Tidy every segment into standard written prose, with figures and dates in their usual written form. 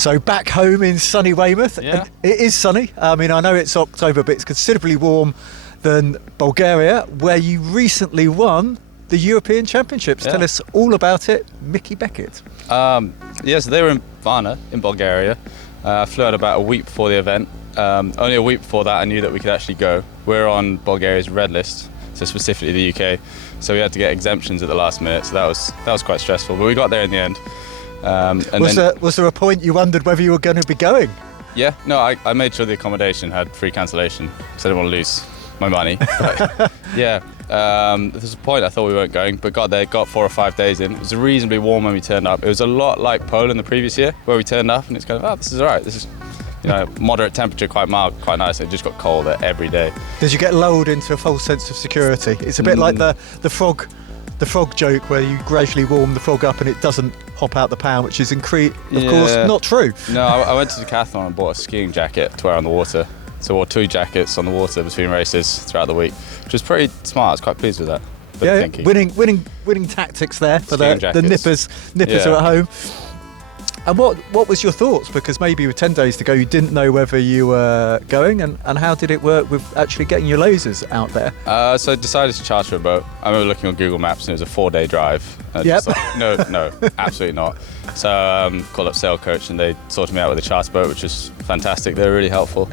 So back home in sunny Weymouth, Yeah. it is sunny. I mean, I know it's October, but it's considerably warm than Bulgaria, where you recently won the European Championships. Yeah. Tell us all about it, Micky Beckett. So they were in Varna in Bulgaria. Flew out about a week before the event. Only a week before that I knew that we could actually go. We're on Bulgaria's red list, so specifically the UK. So we had to get exemptions at the last minute, so that was quite stressful. But we got there in the end. Was there a point you wondered whether you were going to be going? Yeah, no, I made sure the accommodation had free cancellation, so I didn't want to lose my money. But yeah, there's a point I thought we weren't going, but got there, got 4 or 5 days in. It was reasonably warm when we turned up. It was a lot like Poland the previous year, where we turned up and it's kind of, this is all right. This is, moderate temperature, quite mild, quite nice. It just got colder every day. Did you get lulled into a false sense of security? It's a bit like the frog joke, where you gradually warm the frog up and it doesn't hop out the pan, which is in Crete, of course, not true. No, I went to Decathlon and bought a skiing jacket to wear on the water. So I wore 2 jackets on the water between races throughout the week, which was pretty smart. I was quite pleased with that. Yeah, winning tactics there for the nippers are at home. And what was your thoughts? Because maybe with 10 days to go, you didn't know whether you were going, and how did it work with actually getting your lasers out there? So I decided to charter a boat. I remember looking on Google Maps and it was a 4-day drive. Yep. No, absolutely not. So called up Sail Coach and they sorted me out with a charter boat, which was fantastic. They were really helpful.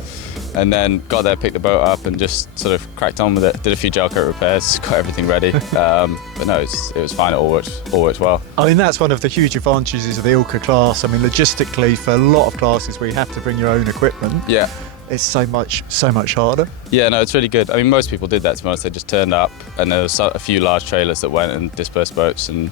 And then got there, picked the boat up and just sort of cracked on with it. Did a few gel coat repairs, got everything ready. But no, it was fine, it all worked well. I mean, that's one of the huge advantages of the ILCA class. I mean, logistically, for a lot of classes where you have to bring your own equipment, yeah, it's so much harder. Yeah, no, it's really good. I mean, most people did that, to be honest. They just turned up and there was a few large trailers that went and dispersed boats, and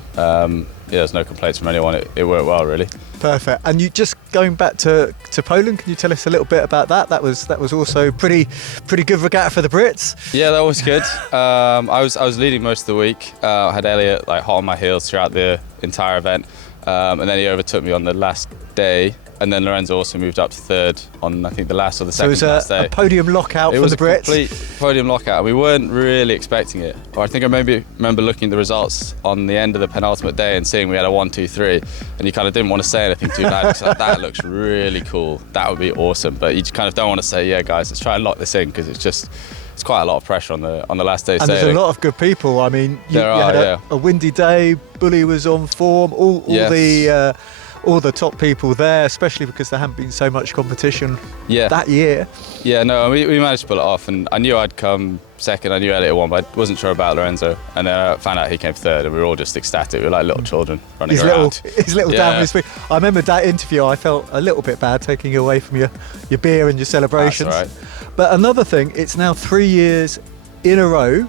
there's no complaints from anyone. It worked well, really. Perfect. And you just going back to Poland, can you tell us a little bit about that? That was also pretty good regatta for the Brits. Yeah, that was good. I was leading most of the week. I had Elliot hot on my heels throughout the entire event, and then he overtook me on the last day. And then Lorenzo also moved up to 3rd on, I think, the last or the second last day. So it was a podium lockout for the Brits. It was a complete podium lockout. We weren't really expecting it. Or I think I maybe remember looking at the results on the end of the penultimate day and seeing we had a 1, 2, 3, and you kind of didn't want to say anything too loud because that looks really cool. That would be awesome. But you kind of don't want to say, yeah, guys, let's try and lock this in, because it's quite a lot of pressure on the last day. And there's a lot of good people. I mean, you had a windy day. Bully was on form. All the top people there, especially because there hadn't been so much competition that year. Yeah, no, we managed to pull it off, and I knew I'd come second. I knew Elliot won, but I wasn't sure about Lorenzo. And then I found out he came 3rd, and we were all just ecstatic. We were like little children running around. His little downward swing. I remember that interview. I felt a little bit bad taking you away from your beer and your celebrations. That's all right. But another thing, it's now 3 years in a row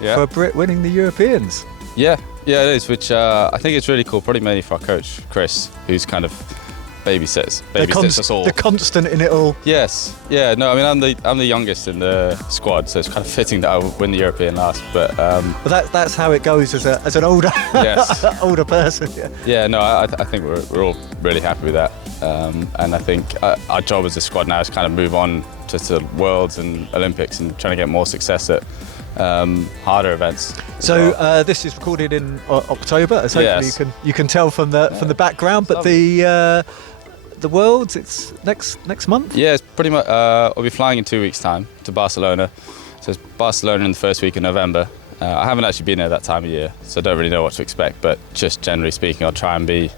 for a Brit winning the Europeans. Yeah, it is, which I think it's really cool, probably mainly for our coach, Chris, who's kind of babysits us all. The constant in it all. Yes, yeah, no, I mean, I'm the youngest in the squad, so it's kind of fitting that I win the European last, but... that's how it goes as an older older person. Yeah, no, I think we're all really happy with that, and I think our job as a squad now is kind of move on to Worlds and Olympics and trying to get more success at harder events. So this is recorded in October, as hopefully you can tell from the background. But the Worlds, it's next month. Yeah, it's pretty much. I'll be flying in 2 weeks' time to Barcelona. So it's Barcelona in the first week of November. I haven't actually been there that time of year, so I don't really know what to expect. But just generally speaking, I'm going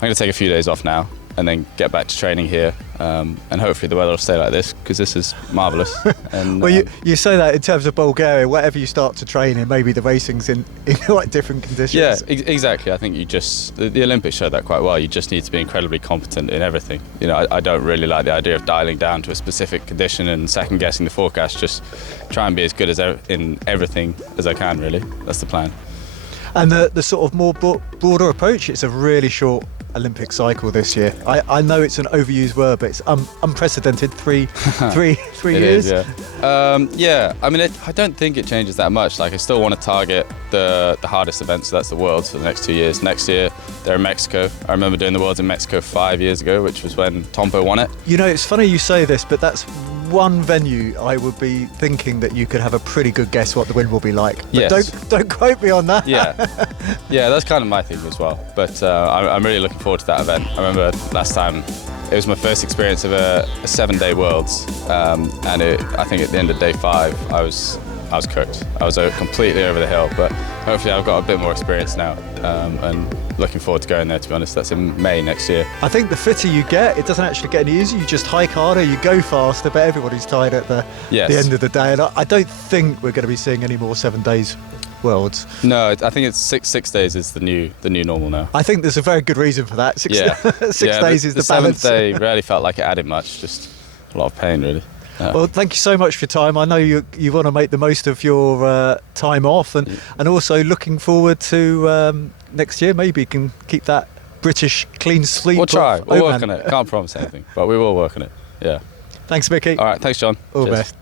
to take a few days off now, and then get back to training here, and hopefully the weather will stay like this, because this is marvellous. And, well, you say that in terms of Bulgaria, whatever you start to train in, maybe the racing's in quite different conditions. Yeah, exactly. I think the Olympics showed that quite well. You just need to be incredibly competent in everything. I don't really like the idea of dialing down to a specific condition and second guessing the forecast. Just try and be as good as in everything as I can, really. That's the plan. And the sort of more broader approach, it's a really short Olympic cycle this year. I know it's an overused word, but it's unprecedented. Three years. Is, yeah. I mean, I don't think it changes that much. I still want to target the hardest events, so that's the Worlds for the next 2 years. Next year, they're in Mexico. I remember doing the Worlds in Mexico 5 years ago, which was when Tompo won it. It's funny you say this, but that's one venue I would be thinking that you could have a pretty good guess what the wind will be like. But yes. Don't quote me on that. Yeah, that's kind of my thing as well. But I'm really looking forward to that event. I remember last time it was my first experience of a 7-day Worlds, and I think at the end of day 5, I was cooked. I was completely over the hill, but hopefully I've got a bit more experience now, and looking forward to going there, to be honest. That's in May next year. I think the fitter you get, it doesn't actually get any easier. You just hike harder, you go faster, but everybody's tired at the end of the day. And I don't think we're going to be seeing any more 7 days Worlds. No, I think it's six days is the new normal now. I think there's a very good reason for that. Six days is the balance. The 7th day really felt like it added much, just a lot of pain, really. Well, thank you so much for your time. I know you want to make the most of your time off, and also looking forward to next year. Maybe you can keep that British clean sweep. We'll try. We'll work on it. Can't promise anything, but we will work on it. Yeah. Thanks, Micky. All right. Thanks, John. All the best.